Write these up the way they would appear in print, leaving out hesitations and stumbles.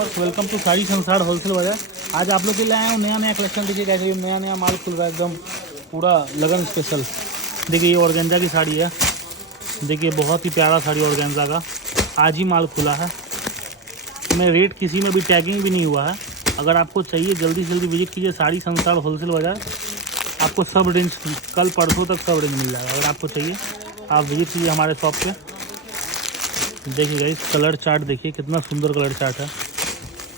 Welcome to sari संसार wholesale बाजार। आज आप लोग के लिए आए हैं नया नया कलेक्शन। देखिए कैसे नया नया माल खुल रहा है, एकदम पूरा लगन स्पेशल। देखिए ये ऑर्गेन्जा की साड़ी है। देखिए बहुत ही प्यारा साड़ी ऑर्गेन्जा का, आज ही माल खुला है। में रेट किसी में भी टैगिंग भी नहीं हुआ है। अगर आपको चाहिए जल्दी से जल्दी विजिट कीजिए साड़ी संसार होलसेल बाजार। आपको सब रेंज कल परसों तक सब रेंज मिल जाएगा। अगर आपको चाहिए आप विजिट कीजिए हमारे शॉप पे। देखिए गाइस कलर चार्ट देखिए कितना सुंदर कलर चार्ट है।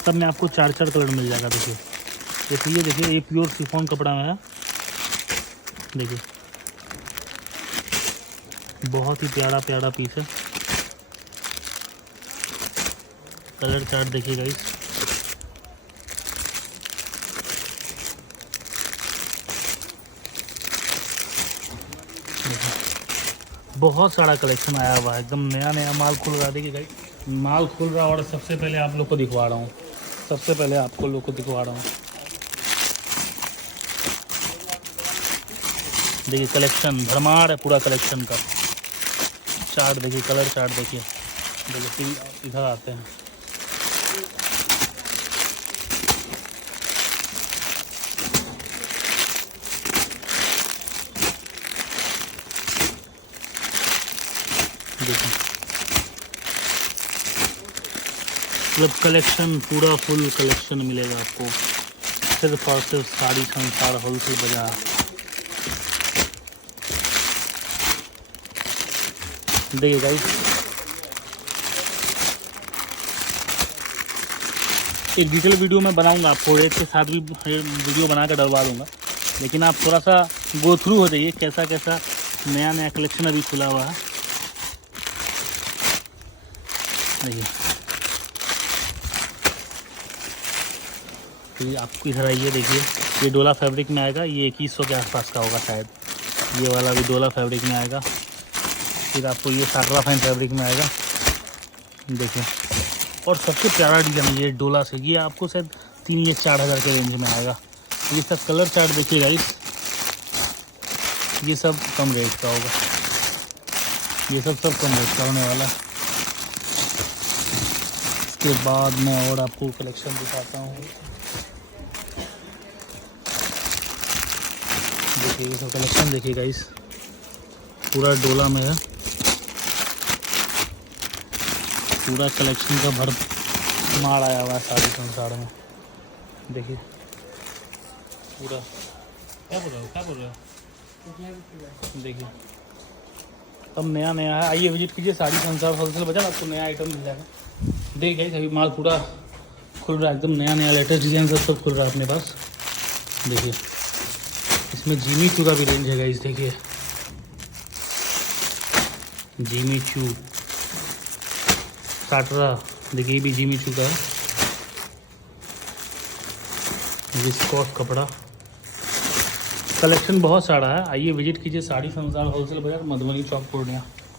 सब में आपको चार चार कलर मिल जाएगा। देखिए ये देखिए ये प्योर शिफॉन कपड़ा में है। देखिए बहुत ही प्यारा प्यारा पीस है। कलर चार्ट देखिए गाइस, बहुत सारा कलेक्शन आया हुआ है, एकदम नया नया माल खुल रहा है। देखिए गाइस माल खुल रहा है और सबसे पहले आप लोग को दिखवा रहा हूँ। सबसे पहले आपको लोग को दिखवा रहा हूँ। देखिए कलेक्शन भरमार है पूरा कलेक्शन का। चार्ट देखिए, कलर चार्ट देखिए। देखिए इधर आते हैं। देखिए मतलब कलेक्शन पूरा फुल कलेक्शन मिलेगा आपको सिर्फ और सिर्फ साड़ी संसार होलसेल बाजार। देखिए गाइस एक डिटेल वीडियो मैं बनाऊंगा, आपको रेट के साथ भी वीडियो बना कर डलवा दूंगा। लेकिन आप थोड़ा सा गो थ्रू हो जाइए कैसा कैसा नया नया कलेक्शन अभी खुला हुआ है। देखिए तो आपको इधर आइए। देखिए ये डोला फैब्रिक में आएगा, ये 2100 के आसपास का होगा शायद। ये वाला भी डोला फैब्रिक में आएगा। फिर आपको ये साकरा फाइन फैब्रिक में आएगा। देखिए और सबसे प्यारा डिजाइन ये डोला से, ये आपको शायद 3 या 4000 के रेंज में आएगा। ये सब कलर चार्ट देखिए गाइस, ये सब कम रेट का होगा। ये सब कम रेट का होने वाला है। इसके बाद मैं और आपको कलेक्शन दिखाता हूँ। देखिए ये सब कलेक्शन देखिए गाइस, पूरा डोला में है। पूरा कलेक्शन का भर मार आया हुआ है साड़ी संसार में। देखिए पूरा क्या बोल रहे हो देखिए तब नया नया है। आइए विजिट कीजिए साड़ी संसार होलसेल बाजार, आपको नया आइटम मिल जाएगा। देखिए अभी माल पूरा खुल रहा है, एकदम नया नया लेटेस्ट डिजाइन सब खुल रहा है अपने पास। देखिए इसमें जिमी चू का भी रेंज है गाइस। देखिए जिमी चू काटरा, देखिए भी जिमी चू का है। विस्कॉस कपड़ा कलेक्शन बहुत सारा है। आइए विजिट कीजिए साड़ी संसार होलसेल बाजार, मधुबनी चौक पूर्णिया।